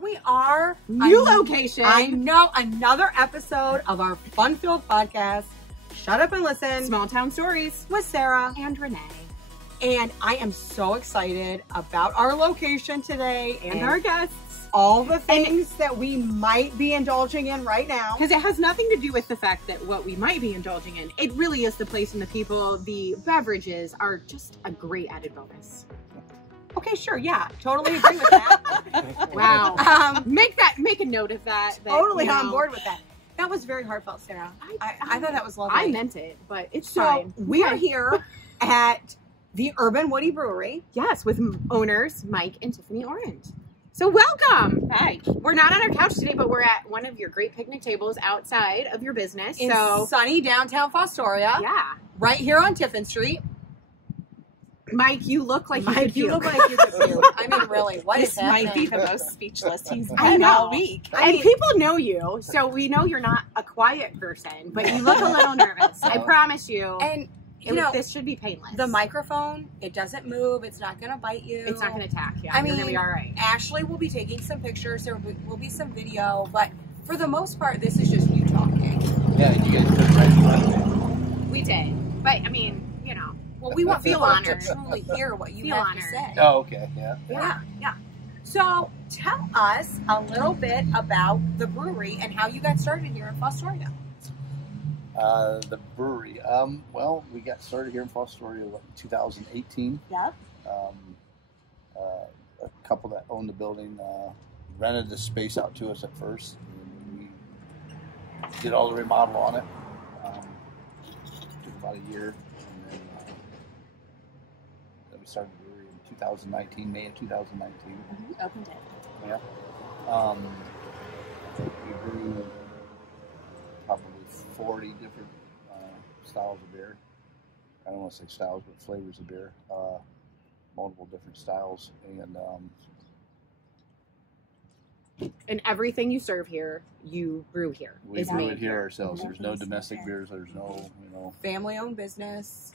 we are. New location. I know, another episode of our fun-filled podcast, Shut Up and Listen. Small Town Stories with Sarah and Renee. And I am so excited about our location today And our guests. all the things that we might be indulging in right now. Because it has nothing to do with the fact that what we might be indulging in. It really is the place and the people. The beverages are just a great added bonus. Okay, sure, yeah, totally agree with that. Wow. Make a note of that. Totally on board with that. That was very heartfelt, Sarah. I thought that was lovely. I meant it, but it's so fine. We are here at the UrbanWoody Brewery. Yes, with owners Mike and Tiffani Orange. So welcome. Hi. We're not on our couch today, but we're at one of your great picnic tables outside of your business. In sunny downtown Fostoria. Yeah. Right here on Tiffin Street. Mike, you look like you could puke. look like you could puke. I mean, really, what is This happening? might be the most speechless he's I been know. all week. And people know you, so we know you're not a quiet person, but you look a little nervous. I promise you. And you know, this should be painless. the microphone, it doesn't move. It's not going to bite you. It's not going to attack you. I You're mean, going to be all right. Ashley will be taking some pictures. There will be some video, but for the most part, this is just you talking. Yeah, you guys put it right in front of me. We did. But, I mean, you know. Well, we want Feel people honored. to truly hear what you Feel have honored. to say. Oh, okay, yeah. Yeah. So tell us a little bit about the brewery and how you got started here in Fostoria. The brewery. Well, we got started here in Fostoria in 2018. Yep. A couple that owned the building rented the space out to us at first. And we did all the remodel on it. Took about a year. And then we started the brewery in 2019, May of 2019. Opened it. Yeah. We grew probably 40 different styles of beer. I don't want to say styles, but flavors of beer. Multiple different styles. And everything you serve here, you brew here. We is brew made it here ourselves. There's no domestic Here. beers. There's no, Family-owned business.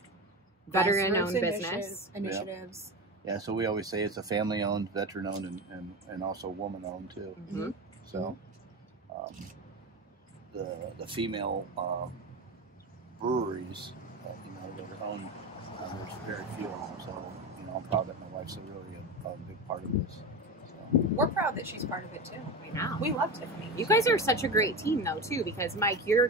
Veteran-owned grassroots business. Initiatives. Yeah, so we always say it's a family-owned, veteran-owned, and also woman-owned too. Mm-hmm. So the female breweries, that are owned, there's very few of them. So I'm proud that my wife's really a big part of this. So. We're proud that she's part of it too. I know. We love Tiffani. You guys are such a great team, though, too, because, Mike, you're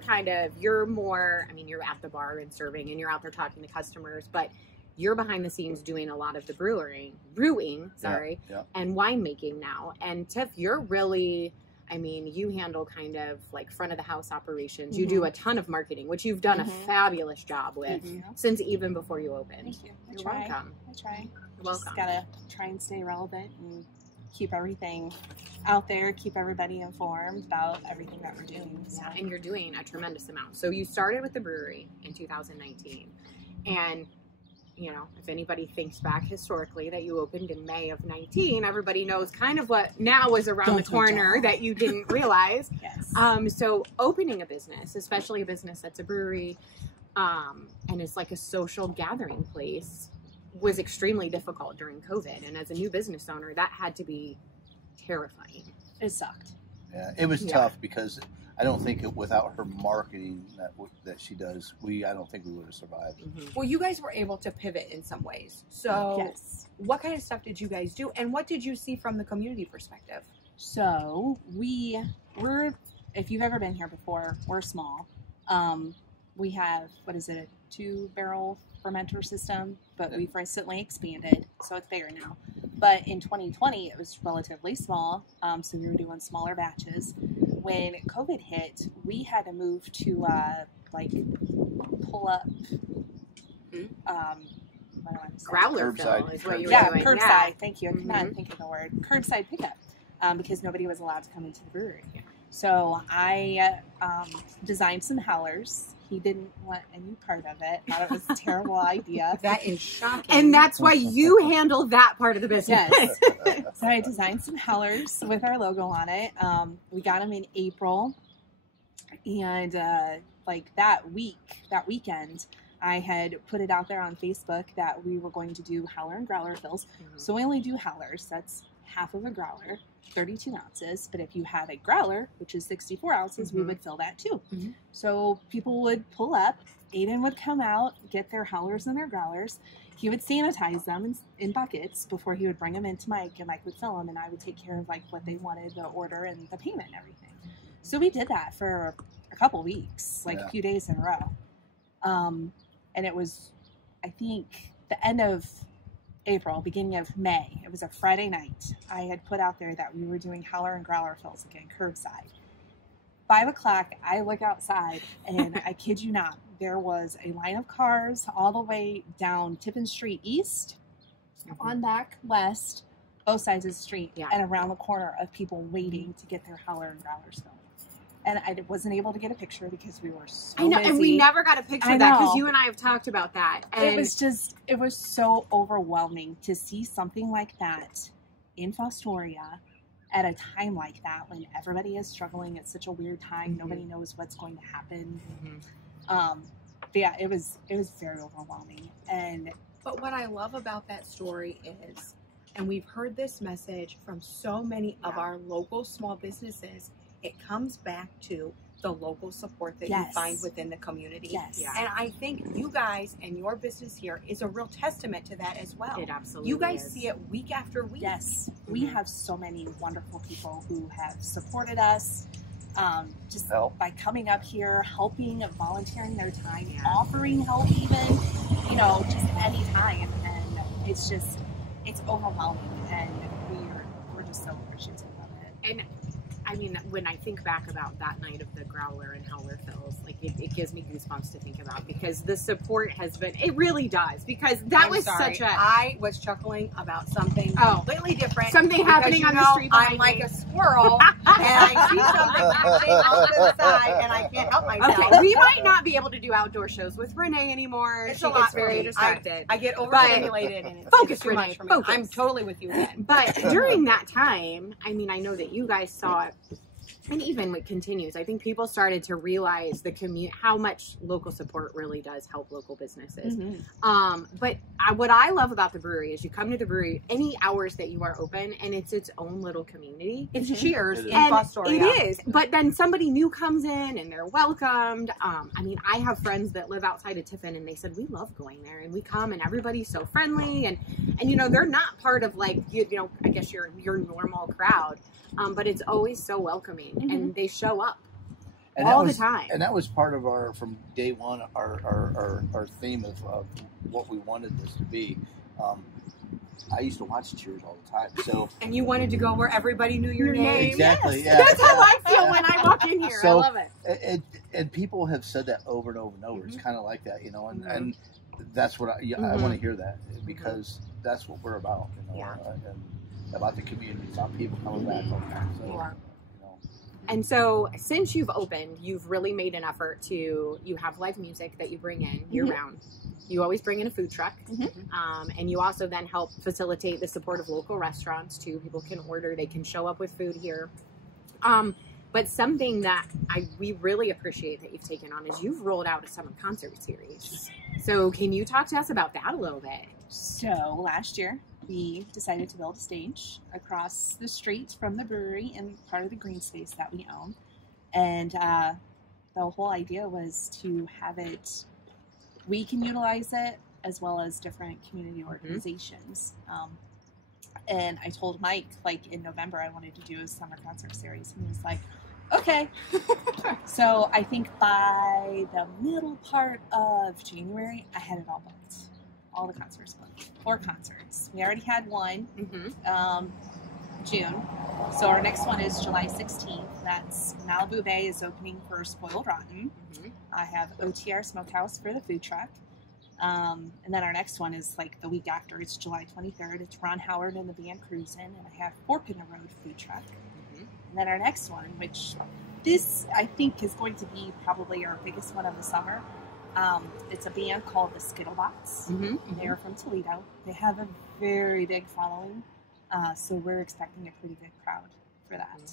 more, I mean, you're at the bar and serving, and you're out there talking to customers, but you're behind the scenes doing a lot of the brewing, Yeah. and winemaking now. And Tiff, you're really, I mean, you handle kind of like front of the house operations. You do a ton of marketing, which you've done a fabulous job with since even before you opened. Thank you. You're welcome. I try. You're welcome. Just gotta try and stay relevant and keep everything out there, keep everybody informed about everything that we're doing. So. Yeah, and you're doing a tremendous amount. So you started with the brewery in 2019, and if anybody thinks back historically that you opened in May of 19, everybody knows kind of what now was around the corner that you didn't realize. Yes. So opening a business, especially a business that's a brewery, and is like a social gathering place, was extremely difficult during COVID. And as a new business owner, that had to be terrifying. It sucked. Yeah, it was tough because I don't think without her marketing that she does, I don't think we would have survived. Mm-hmm. Well, you guys were able to pivot in some ways. So Yes. what kind of stuff did you guys do? And what did you see from the community perspective? So we're, if you've ever been here before, we're small. We have, a 2-barrel fermenter system, but we've recently expanded, so it's bigger now. But in 2020, it was relatively small, so we were doing smaller batches. When COVID hit, we had to move to pull up. What do I say? Growler Curbside. fill is what you were Yeah, doing. curbside. Yeah. Thank you. I could not think of the word. Curbside pickup, because nobody was allowed to come into the brewery. Yeah. So I designed some howlers. He didn't want any part of it. Thought it was a terrible idea. That is shocking. And that's why you handle that part of the business. Yes. So I designed some howlers with our logo on it. We got them in April, and that weekend, I had put it out there on Facebook that we were going to do howler and growler fills. Mhm. So we only do howlers. That's half of a growler. 32 ounces, but if you had a growler, which is 64 ounces, we would fill that too. So people would pull up, Aiden would come out, get their howlers and their growlers. He would sanitize them in buckets before he would bring them into Mike, and Mike would fill them, and I would take care of like what they wanted, the order and the payment and everything. So we did that for a couple weeks, like a few days in a row. And it was, I think, the end of April, beginning of May. It was a Friday night. I had put out there that we were doing howler and growler fills again, curbside. 5 o'clock, I look outside, and I kid you not, there was a line of cars all the way down Tiffin Street East, on back west, both sides of the street, and around the corner of people waiting to get their howler and growlers filled. And I wasn't able to get a picture because we were so busy. And we never got a picture of that because you and I have talked about that. And it was so overwhelming to see something like that in Fostoria at a time like that when everybody is struggling. It's such a weird time. Nobody knows what's going to happen. But yeah, it was very overwhelming. But what I love about that story is, and we've heard this message from so many of our local small businesses, it comes back to the local support that you find within the community. And I think you guys and your business here is a real testament to that as well. It absolutely You guys see it week after week. Yes. We have so many wonderful people who have supported us just by coming up here, helping, volunteering their time, offering help even, you know, just any time. And it's overwhelming, and we're just so appreciative of it. And I mean, when I think back about that night of the growler and howler fills, like it gives me goosebumps to think about, because the support has been, it really does, because I was chuckling about something completely different. Something happening on the street behind I'm like a squirrel, and I see something happening off to the side, and I can't help myself. Okay, we might not be able to do outdoor shows with Renee anymore. She gets very distracted. I get overstimulated, and it's too much for me. I'm totally with you again. But during that time, I mean, I know that you guys saw it, and even what continues, I think people started to realize how much local support really does help local businesses. But what I love about the brewery is you come to the brewery any hours that you are open, and it's its own little community. It's Cheers in Fostoria. It is. But then somebody new comes in and they're welcomed. I mean, I have friends that live outside of Tiffin, and they said, we love going there, and we come and everybody's so friendly, and you know, they're not part of like, you know, I guess your normal crowd. But it's always so welcoming, and they show up all the time. And that was part of from day one, our theme of what we wanted this to be. I used to watch Cheers all the time. So and you wanted to go where everybody knew your name. Exactly. Yes. Yeah. That's how I feel when I walk in here. So, I love it. And people have said that over and over and over. It's kind of like that, you know, and that's what I want to hear that, because that's what we're about, you know, and about the community, about people coming back all the time. So, you know. And so since you've opened, you've really made an effort you have live music that you bring in year round. You always bring in a food truck. And you also then help facilitate the support of local restaurants too. People can order, they can show up with food here. But something that we really appreciate that you've taken on is you've rolled out a summer concert series. So can you talk to us about that a little bit? So last year, we decided to build a stage across the street from the brewery in part of the green space that we own. And the whole idea was to have it, we can utilize it as well as different community organizations. And I told Mike, like in November, I wanted to do a summer concert series. And he was like, okay. So I think by the middle part of January, I had it all booked. All the concerts booked. 4 concerts. We already had one, June. So our next one is July 16th. That's Malibu Bay is opening for Spoiled Rotten. I have OTR Smokehouse for the food truck. And then our next one is like the week after. It's July 23rd. It's Ron Howard and the band Cruisin'. And I have Fork in the Road food truck. And then our next one, which this I think is going to be probably our biggest one of the summer. It's a band called the Skittlebots. They're from Toledo. They have a very big following, so we're expecting a pretty good crowd for that.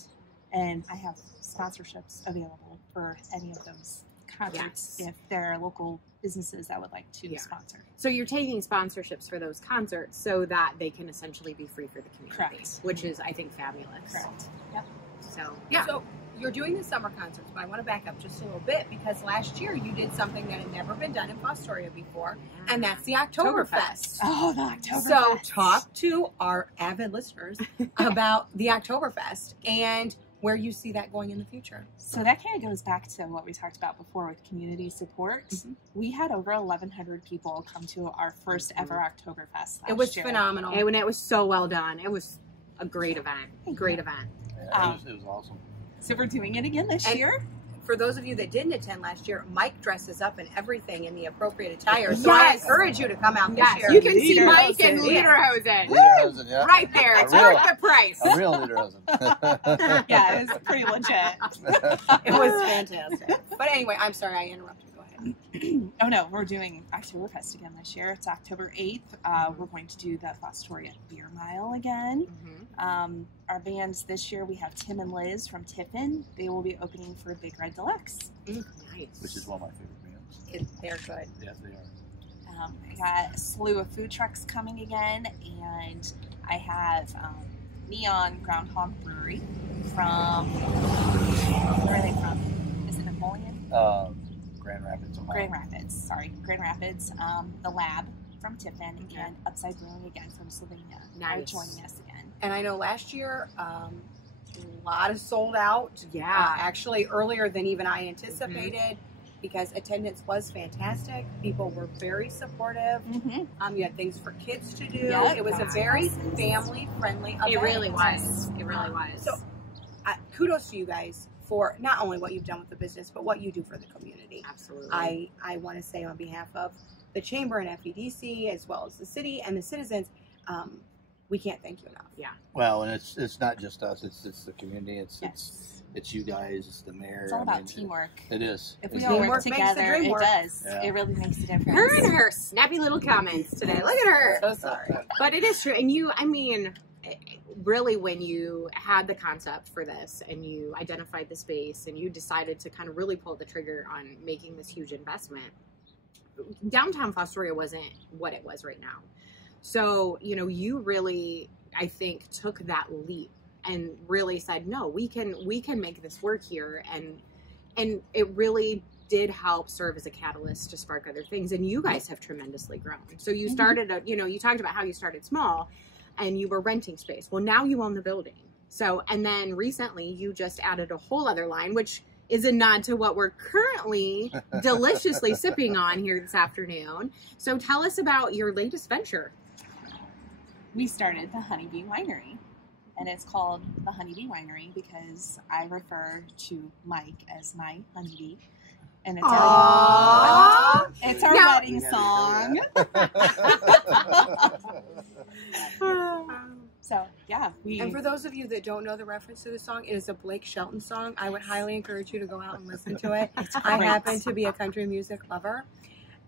And I have sponsorships available for any of those concerts Yes. if there are local businesses that would like to Yeah. sponsor. So you're taking sponsorships for those concerts so that they can essentially be free for the community. Correct. Which is, I think, fabulous. Correct. Yep. So, yeah. So you're doing the summer concerts, but I want to back up just a little bit because last year you did something that had never been done in Fostoria before, and that's the Oktoberfest. Oh, the Oktoberfest. So talk to our avid listeners about the Oktoberfest and where you see that going in the future. So that kind of goes back to what we talked about before with community support. Mhm. We had over 1,100 people come to our first ever Oktoberfest last It was year. phenomenal. And it was so well done. It was a great event. Great event. Yeah, it was awesome. So we're doing it again this And- year. For those of you that didn't attend last year, Mike dresses up in everything in the appropriate attire. So Yes. I encourage you to come out this Yes, year. you can see Lederhosen, Mike in yeah. Lederhosen. Lederhosen, yeah. Right there. It's A real- worth the price. A real Lederhosen. Yeah, it was pretty legit. It was fantastic. But anyway, I'm sorry I interrupted. Go ahead. Oh no, we're doing Oktoberfest again this year. It's October 8th. We're going to do the Fostoria Beer Mile again. Mhm. Our bands this year, we have Tim and Liz from Tiffin. They will be opening for Big Red Deluxe. Nice. Which is one of my favorite bands. They're good. Yes, they are. I got a slew of food trucks coming again, and I have Neon Groundhog Brewery from, where are they from? Is it Napoleon? Grand Rapids, Ohio. Grand Rapids, sorry. Grand Rapids. The Lab from Tiffin, Okay. and Upside Brewing again from Slovenia. Nice. Are joining us again. And I know last year, a lot of sold out. Yeah. Actually, earlier than even I anticipated, because attendance was fantastic. People were very supportive. Mm-hmm. You had things for kids to do. Yep. It was a very family-friendly event. It really was. It really was. So, kudos to you guys for not only what you've done with the business, but what you do for the community. Absolutely. I want to say on behalf of the Chamber and FEDC, as well as the city and the citizens, we can't thank you enough. Yeah. Well, and it's not just us; it's the community. Yes. It's you guys. It's the mayor. It's all I about mean, teamwork. It is. If we It's all Teamwork work makes the together, dream it work. does. Yeah. It really makes a difference. Her and her snappy little comments today. Look at her. So sorry. But it is true. And you, I mean, really, when you had the concept for this and you identified the space and you decided to kind of really pull the trigger on making this huge investment, downtown Fostoria wasn't what it was right now. So, you know, you really, I think, took that leap and really said, no, we can make this work here. And it really did help serve as a catalyst to spark other things. And you guys have tremendously grown. So you started, you know, you talked about how you started small and you were renting space. Well, now you own the building. So, and then recently you just added a whole other line, which is a nod to what we're currently deliciously sipping on here this afternoon. So tell us about your latest venture. We started the Honeybee Winery, and it's called the Honeybee Winery because I refer to Mike as my honeybee, and it's Aww. it's our Now- wedding song. So yeah, And for those of you that don't know the reference to the song, it is a Blake Shelton song. I would highly encourage you to go out and listen to it. I great. happen to be a country music lover.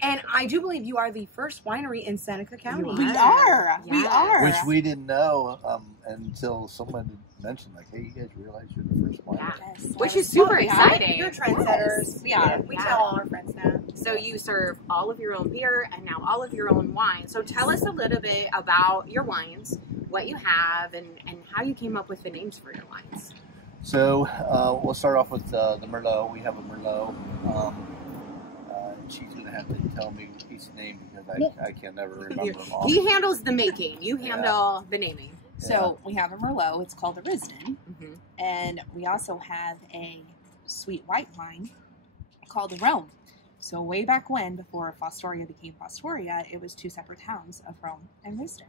And I do believe you are the first winery in Seneca County. we are. We Yes. are. Which we didn't know until someone mentioned, like, "Hey, you guys realize you're the first one." Yeah. Yes. Which is super We are. exciting. You're trendsetters. Yes, we are. We Yeah. tell all our friends that. So you serve all of your own beer and now all of your own wine. So tell us a little bit about your wines, what you have, and how you came up with the names for your wines. So we'll start off with the Merlot. We have a Merlot. She's going to have to tell me each name because I can never remember them all. He handles the making. You handle the naming. So we have a Merlot. It's called a Risden, Mm-hmm. and we also have a sweet white wine called a Rome. So way back when, before Fostoria became Fostoria, it was two separate towns of Rome and Risden.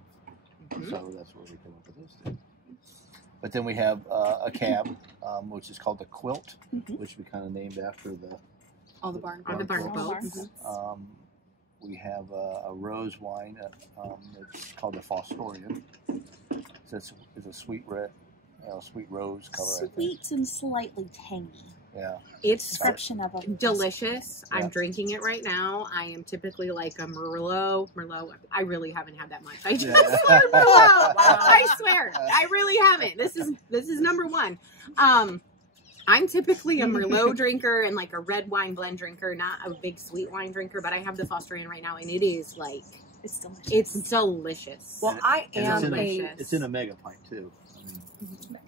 So that's where we come up with this too. But then we have a cab, which is called the Quilt, Mhm. which we kind of named after the All the barn. Or the barn Barn boats. We have a rose wine. It's called the Fostorian. So it's a sweet red, sweet rose color. I think. Sweet and slightly tangy. Yeah. It's Description of a delicious. Yeah. I'm drinking it right now. I am typically like a Merlot. I really haven't had that much. I just Yeah. said Merlot. I swear, I really haven't. This is number one. I'm typically a Merlot drinker and like a red wine blend drinker, not a big sweet wine drinker, but I have the Fosterian right now and it is like, It's delicious. it's delicious. Well, I And am delicious. It's in a mega pint too.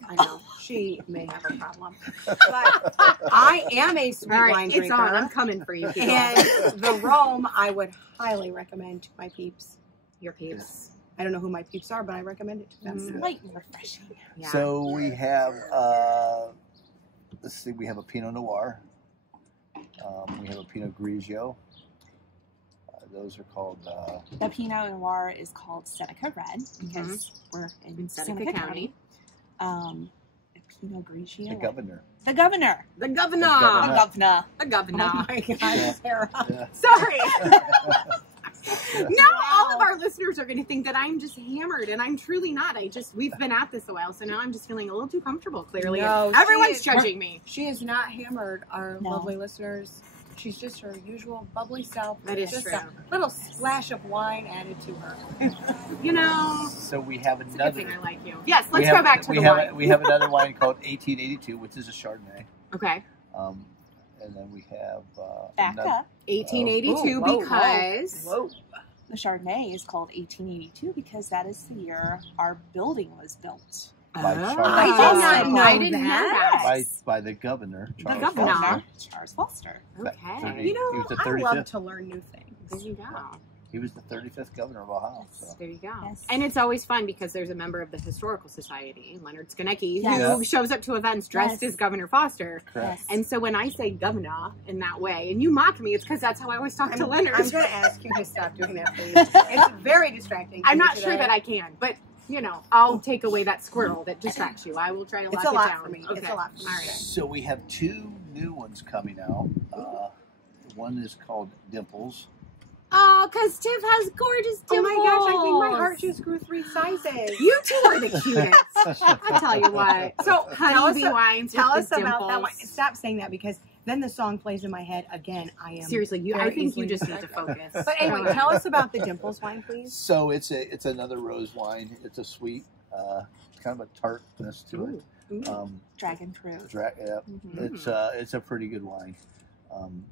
I know she may have a problem, but I am a sweet All right, wine it's drinker. on. I'm coming for you, people. And the Rome, I would highly recommend to my peeps. Your peeps. I don't know who my peeps are, but I recommend it to them. It's light and refreshing. Yeah. So we have, let's see, we have a Pinot Noir. We have a Pinot Grigio. Those are called. The Pinot Noir is called Seneca Red because we're in Seneca County. The Pinot Grigio. The Governor. The Governor. The governor. governor. The Governor. The governor. Oh my gosh, Yeah. Sarah. Yeah. Sorry. Now all of our listeners are going to think that I'm just hammered, and I'm truly not. We've been at this a while, so now I'm just feeling a little too comfortable, clearly. No, Everyone's she is- judging me. She is not hammered, our No. lovely listeners. She's just her usual bubbly self. That is just true. a little splash of wine added to her. You know, So we have it's a good another. thing I like you. Yes, we let's have- go back to we the have wine. we have another wine called 1882, which is a Chardonnay. Okay. And then we have Back another- up. 1882 Whoa, whoa, because... Whoa. The Chardonnay is called 1882 because that is the year our building was built. By Oh. Charles I did not Oh, know I didn't know that. that. by the governor. Charles governor. Foster. Charles Foster. Okay. You know, He was the I love 35th. to learn new There things. you go. He was the 35th governor of Ohio. So. There you go. Yes. And it's always fun because there's a member of the Historical Society, Leonard Skonecki, Yes. who shows up to events dressed Yes. as Governor Foster. Correct. And so when I say governor in that way, and you mock me, it's because that's how I always talk to Leonard. I'm going to ask you to stop doing that, please. It's very distracting. I'm not sure that I can, but you know, I'll take away that squirrel that distracts you. I will try to lock It's a it lot down. for me. Okay. It's a lot for me. All right. So we have two new ones coming out. One is called Dimples. Oh, because Tiff has gorgeous Oh dimples. my gosh, I think my heart just grew 3 sizes. You two are the cutest. I tell you what. So Honeybee wines. Tell with us the about that dimples. one. Stop saying that because then the song plays in my head again. I am Seriously, I very think you easily just need to distracted. focus. But anyway, tell us about the Dimples wine, please. So it's another rose wine. It's a sweet, kind of a tartness to it. Ooh. Dragon fruit. Yeah, Mhm. it's a pretty good wine.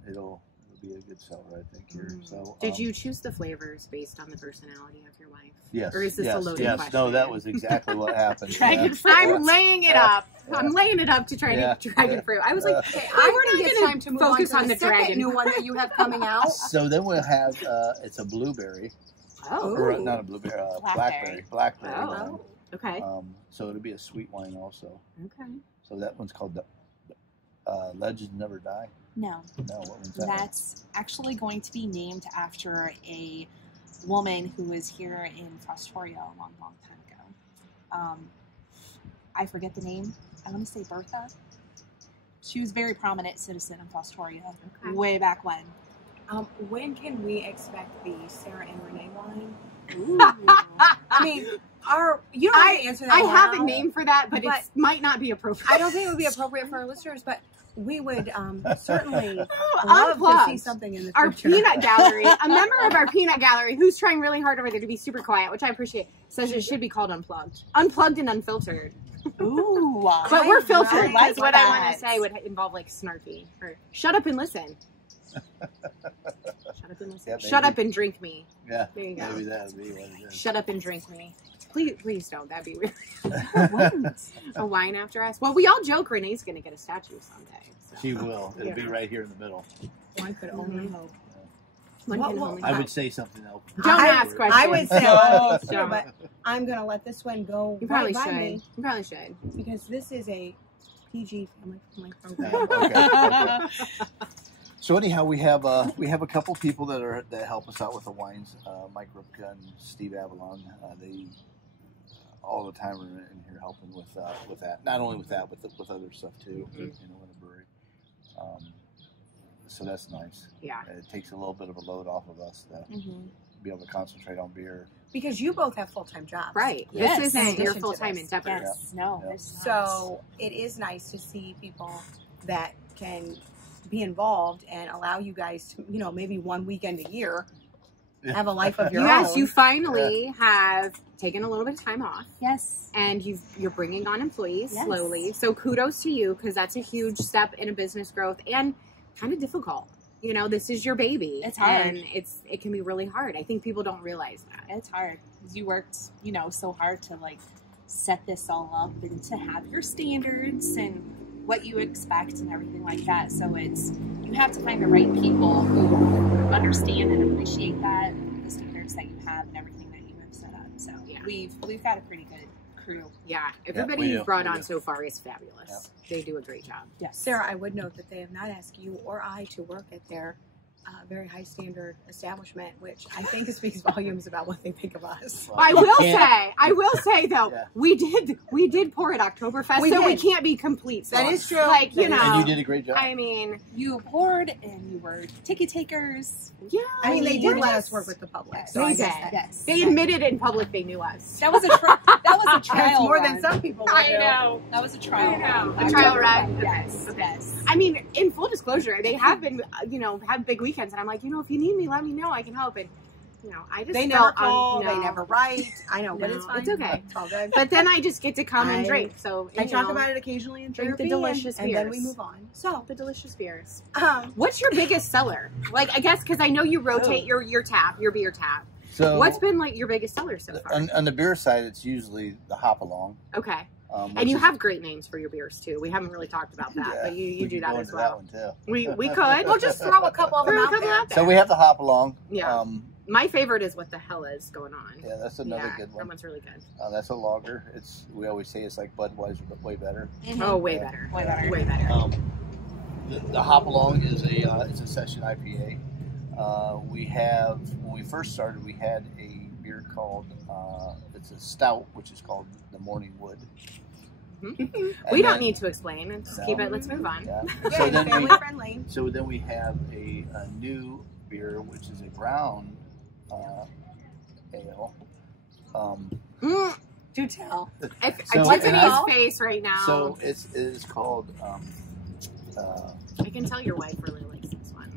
It'll be a good seller, I think. Here. So Did you choose the flavors based on the personality of your wife? Yes. Or is this a yes, loaded yes. question? No, that was exactly what happened. Dragon Yeah. fruit. I'm laying it Yeah. up. I'm laying it up to try Yeah. to dragon fruit. I was like, Okay, we're I not think it's gonna time to move focus on on to the second dragon. new one that you have coming out. So then we'll have it's a blueberry, Oh, or not a blueberry, Blackberry. blackberry Oh. wine. okay. So it'll be a sweet wine also. Okay. So that one's called the Legends Never Die. No, No, what one's that? one? that's actually going to be named after a woman who was here in Fostoria a long, long time ago. I forget the name. I want to say Bertha. She was a very prominent citizen in Fostoria Okay. way back when. When can we expect the Sarah and Renee wine? Ooh. I mean, you don't have to answer that. I have a now. name for that, but it But- might not be appropriate. I don't think it would be appropriate for our listeners, but we would certainly love to Unplugged. see something in the Our future. peanut gallery, a member of our peanut gallery who's trying really hard over there to be super quiet, which I appreciate, says it should be called unplugged. Unplugged and unfiltered. Ooh. But we're filtered, I because like what I want that. to say would involve like snarky. Or shut up and listen. Shut up and listen. Yeah, Shut maybe. up and drink me. Yeah, There you go. maybe that'll be what it is. Shut up and drink me. Please don't. That'd be weird. What? A wine after us. Well, we all joke Renee's going to get a statue someday. So. She will. It'll be Yeah. right here in the middle. One could only hope. One What- can what- only I hope. would say something else. Don't I- ask questions. I would say, No. sure, but I'm going to let this one go You probably right by should. me You probably should. because this is a PG family program. Okay. So anyhow, we have a couple people that help us out with the wines. Mike Rupka and Steve Avalon. They all the time are in here helping with that. Not only with that, but with other stuff too. Mhm. You know, in the brewery. So that's nice. Yeah. It takes a little bit of a load off of us to Mhm. be able to concentrate on beer. Because you both have full-time jobs. Right. Yes. This In isn't your addition to full-time this. endeavor. Yes. No. Yeah. There's not. So it is nice to see people that can be involved and allow you guys to, maybe one weekend a year have a life of your Yes, own. you finally have taken a little bit of time off. Yes. And you're bringing on employees Yes. slowly. So kudos to you, because that's a huge step in a business growth and kind of difficult. You know, this is your baby. It's hard. And it can be really hard. I think people don't realize that. It's hard because you worked, so hard to like set this all up and to have your standards and what you expect and everything like that. So you have to find the right people who understand and appreciate that, the standards that you have and everything that you have set up. So Yeah. we've got a pretty good crew. Yeah. Everybody we do. you've brought We on do. so far is fabulous. Yeah. They do a great job. Yes. Sarah, I would note that they have not asked you or I to work at their very high standard establishment, which I think speaks volumes about what they think of us. I will say though, Yeah. we did pour at Oktoberfest, We so we did. can't be complete. That is true. Like, That you is know, And you did a great job. I mean, You poured and you were ticket takers. yeah. I mean, they did we're let just- us work with the public. Yes. So They I guess did. that- Yes. They admitted in public they knew us. That was a trial. That's more run. than some people would I do. know. That was a trial. I know. run. A trial run? Yes. Okay. Yes. I mean, in full disclosure, they have been, have big weekends, and I'm like, if you need me, let me know. I can help. And I just They never felt call. no. They never write. I know, but No, it's fine. it's okay. It's all good. But then I just get to come and I- drink. So I talk about it occasionally in drink the therapy, delicious and then we beers. move on. So the delicious beers. Um, What's your biggest seller? Like, I guess because I know you rotate your beer tap. So What's been like your biggest seller so far? on the beer side, it's usually the hop along. Okay. Which And you is- have great names for your beers too. We haven't really talked about that, Yeah, but you we do can that go as into well. That one too. We could. we'll just throw a couple of them Throw a out couple there. out there. So we have the hop along. Yeah. My favorite is what the hell is going on. Yeah, that's another good That one. one's really good. That's a lager. We always say it's like Budweiser, but way better. Oh, way Yeah. better. Way better. Way better. The hop along is it's a session IPA. When we first started, we had a beer called it's a stout, which is called the Morning Wood. We don't need to explain. Just No. keep it. Let's move on. Yeah. Yeah, So then family we friendly. have a new beer, which is a brown ale. Do tell. If So- Tiffany's and face right now. So it is called. I can tell your wife really likes this one.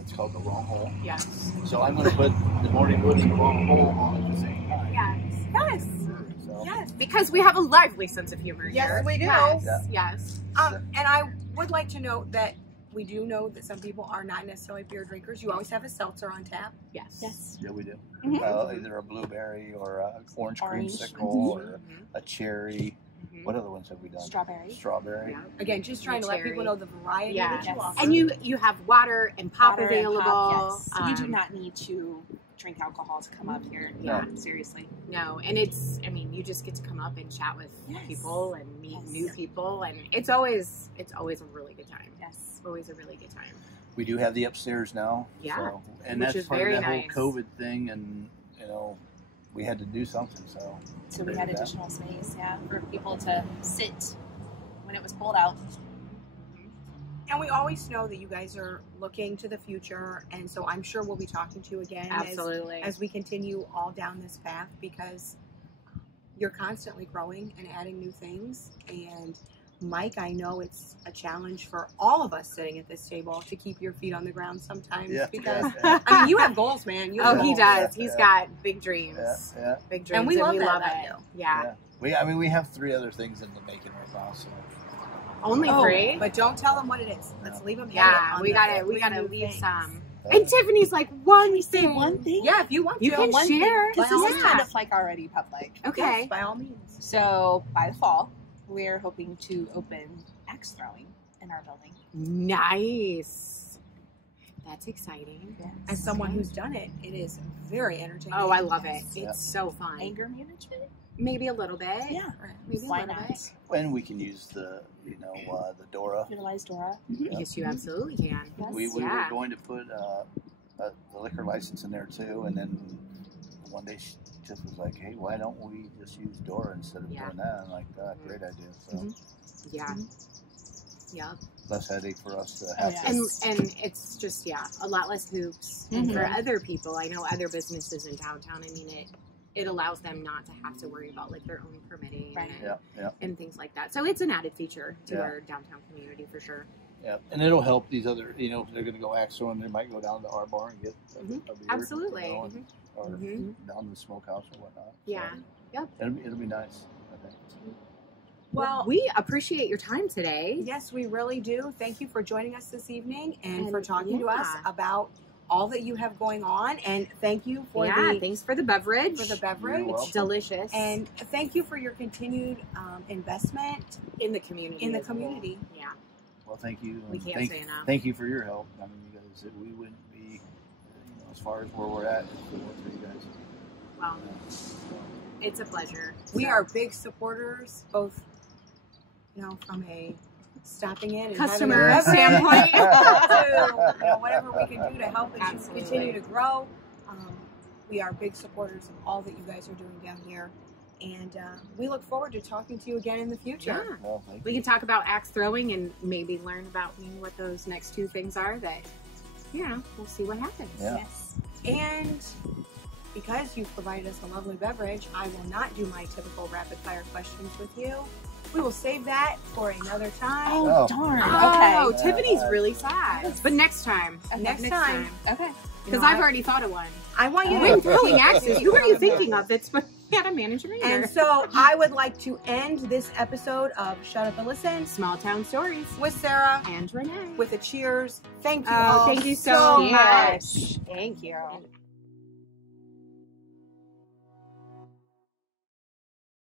It's called the Wrong Hole. Yes. So I'm going to put the Morning Wood and the Wrong Hole on at the same time. Yes. Yes. So, Yes. Because we have a lively sense of humor Yes, here. we do. Yes. Yeah. Yes. And I would like to note that we do know that some people are not necessarily beer drinkers. You always have a seltzer on tap. Yes. Yes. Yeah, we do. Mhm. Either a blueberry or a orange Orange. creamsicle Mhm. or a cherry. Mhm. What other ones have we done? Strawberry. Strawberry. Yeah. Again, just trying to let Cherry. people know the variety Yeah. that you Yes. offer. And you have water and pop Water and available. pop, yes. You do Um, not need to drink alcohol to come up here. Yeah. Seriously. No, and you just get to come up and chat with Yes. people and meet Yes. new people, and it's always a really good time. Yes. Always a really good time. We do have the upstairs now. Yeah. So, and Which that's is part very of that nice. whole COVID thing, and we had to do something. So we had additional space, for people to sit when it was cold out. And we always know that you guys are looking to the future, and so I'm sure we'll be talking to you again Absolutely. as we continue all down this path, because you're constantly growing and adding new things. And Mike, I know it's a challenge for all of us sitting at this table to keep your feet on the ground sometimes, because I mean, you have goals, man. You have Oh, he goals. does. Yeah, He's yeah. got big dreams. Yeah. Big dreams, And we love that love about it. you. Yeah. We have 3 other things in the making right now. So Only 3. But don't tell them what it is. Let's leave them. Yeah, we gotta leave some. And Tiffany's like one thing. One thing? Yeah, if you want You to. can one share. Because By all this is kind means. of like already public. Okay. Yes, by all means. So by the fall, we're hoping to open axe throwing in our building. Nice. That's exciting. Yes. As someone who's done it, it is very entertaining. Oh, I love it. Yeah. It's so fun. Anger management? Maybe a little bit. Yeah. Maybe Why a little not? bit. when we can use the Dora. Utilize Dora. Yes, you absolutely can. Yes. We Yeah. were going to put the liquor license in there too, and then one day she just was like, "Hey, why don't we just use Dora instead of Yeah. doing that?" I'm like, "Great idea." So Yeah. Yeah. less headache for us to Oh, have yeah. to. And it's just, a lot less hoops. And Mhm. for other people, I know other businesses in downtown, I mean, it allows them not to have to worry about like their own permitting Right. and, Yeah, yeah. and things like that. So it's an added feature to Yeah. our downtown community for sure. Yeah, and it'll help these other, you know, if they're going to go axe throwing, they might go down to our bar and get a beer. Absolutely. You know, or down to the smokehouse or whatnot. Yeah. So, Yep. It'll be nice, I think. Well, we appreciate your time today. Yes, we really do. Thank you for joining us this evening and for talking to yeah. us about all that you have going on. And thank you for thanks for the beverage. For the beverage. It's delicious. And thank you for your continued investment in the community. In the community. Well. Yeah. Well, thank you. We can't say enough. Thank you for your help. I mean, you guys, we wouldn't be, you know, as far as where we're at if it weren't for you guys. Well, it's a pleasure. We are big supporters, both, you know, from a stopping in and customer having a standpoint to, you know, whatever we can do to help us continue to grow. We are big supporters of all that you guys are doing down here. And we look forward to talking to you again in the future. Yeah. Well, we can talk about axe throwing and maybe learn about what those next two things are that, you know, we'll see what happens. Yeah. Yes. And because you've provided us a lovely beverage, I will not do my typical rapid fire questions with you. We will save that for another time. Oh, darn. Oh, Okay. Tiffany's really sad. But next time. Next time. Okay. Because I've already thought of one. I want you When to throwing axes, who are you thinking of that's had a manager in there? And so I would like to end this episode of Shut Up and Listen, Small Town Stories with Sarah and Renee with a cheers. Thank you Oh, all thank you so much. Thank you.